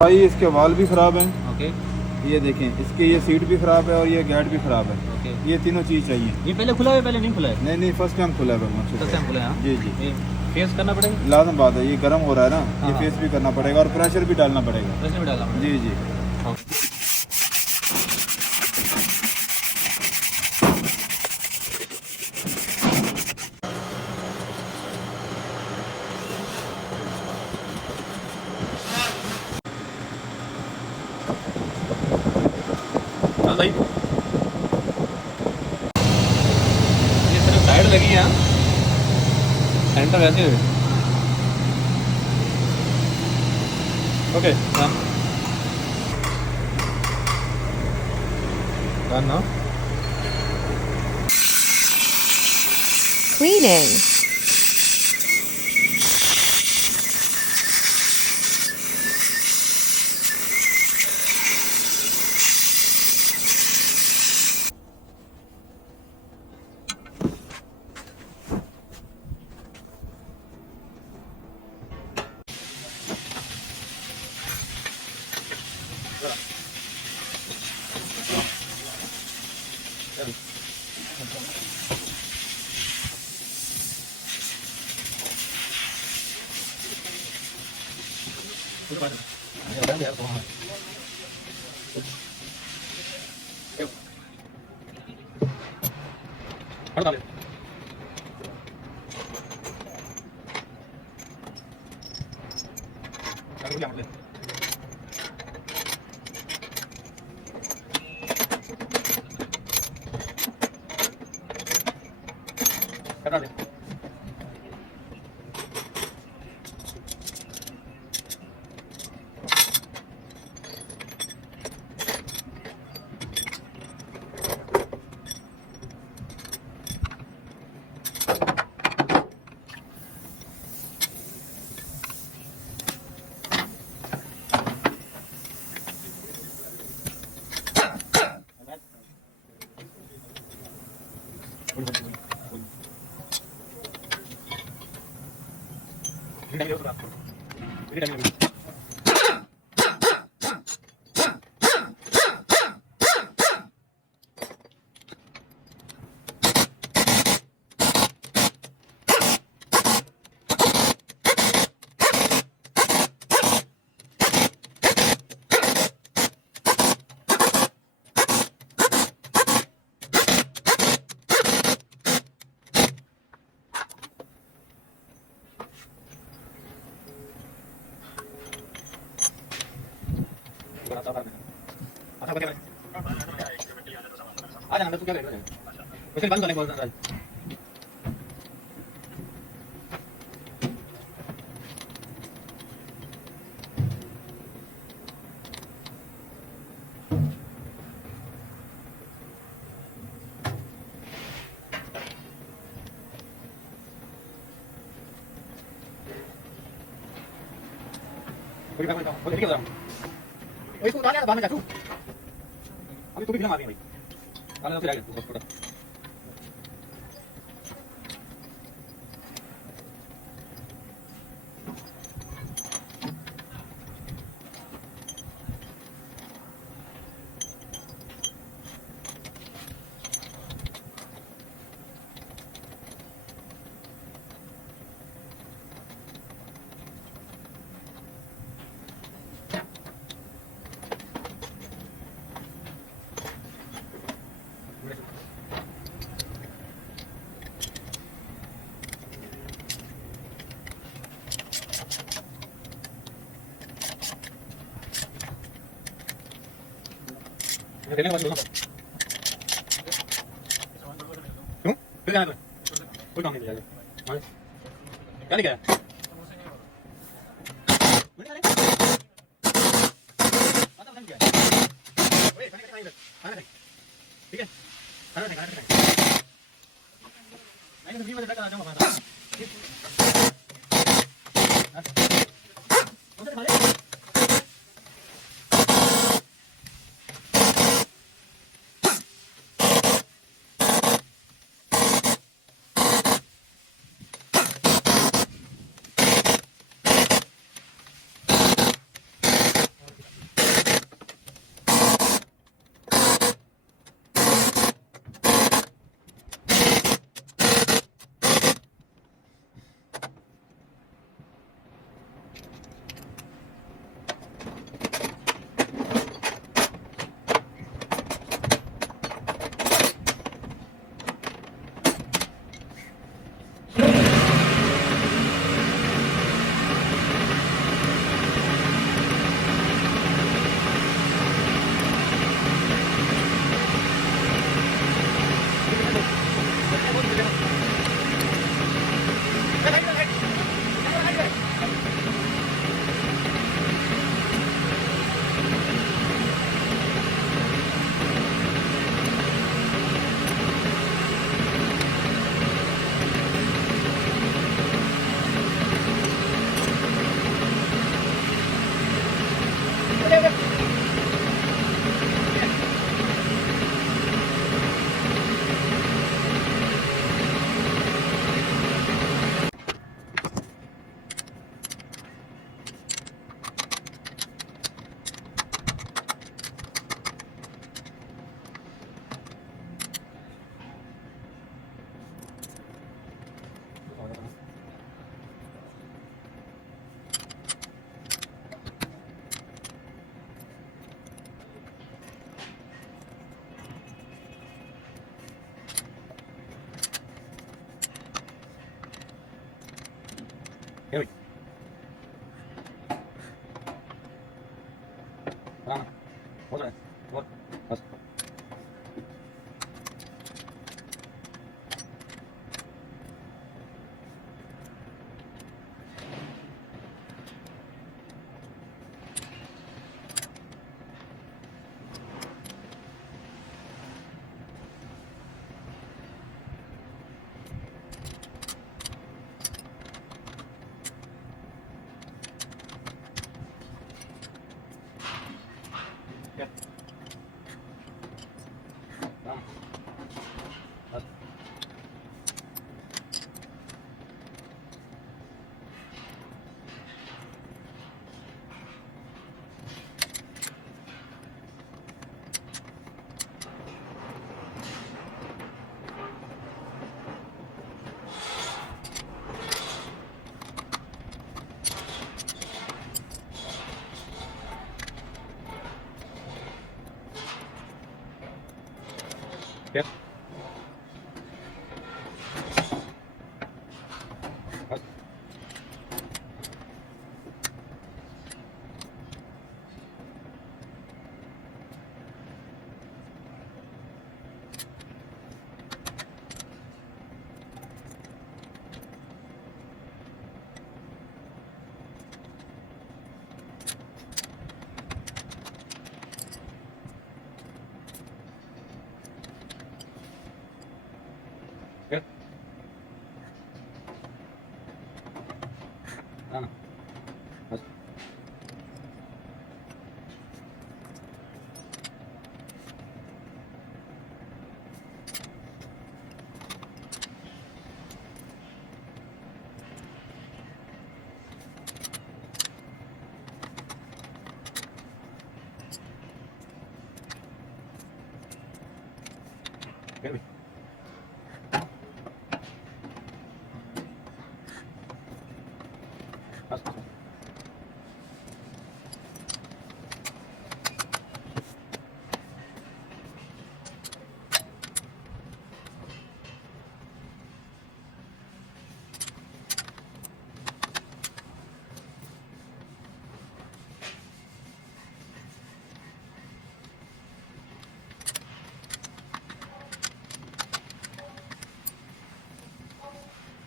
भाई इसके वाल भी ख़राब हैं। ओके, ये देखें, इसकी ये सीट भी ख़राब है और ये गेट भी ख़राब है। ओके, ये तीनों चीज़ चाहिए। ये पहले खुला है, पहले नहीं खुला है? नहीं नहीं, फर्स्ट टाइम खुला है भगवान फर्स्ट टाइम खुला है। हाँ जी जी, ये फेस करना पड़ेगा, लाजम बात है। ये गर्म हो रहा है ना, हाँ, ये फेस भी करना पड़ेगा और प्रेशर भी डालना पड़ेगा। प्रेशर भी डालना पड़ेगा। जी जी। हाँ। भाई ये सिर्फ साइड लगी है, सेंटर वैसे है। ओके, डन ना। Cleaning. आ जाना, तू क्या कर रहा है? उसे बंद करने बोल रहा है। इसको उतार यार, बाद में जा तू। अभी तू भी फिल्म आ रही है भाई, बाद में फिर आ गया तू छोटा। देखने वाले लोग क्यों फिर जाना कोई काम नहीं जाएगा। क्या लिखा है? ठीक है, Here we go. Hold on. What? Us. Yep. Us. Yep. Us. Yep. Us. Here we go. Us.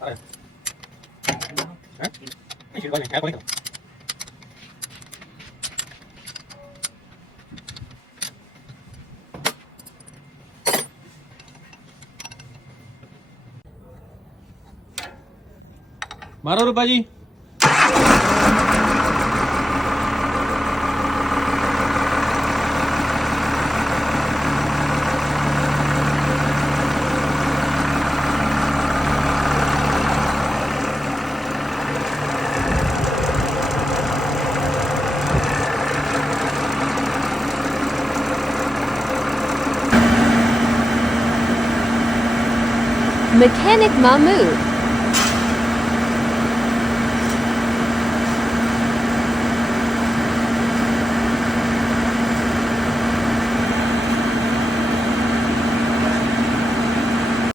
Alright. Hả? Cái chuyện coi này, coi này. मारो रूपा जी। Mechanic Mahmood.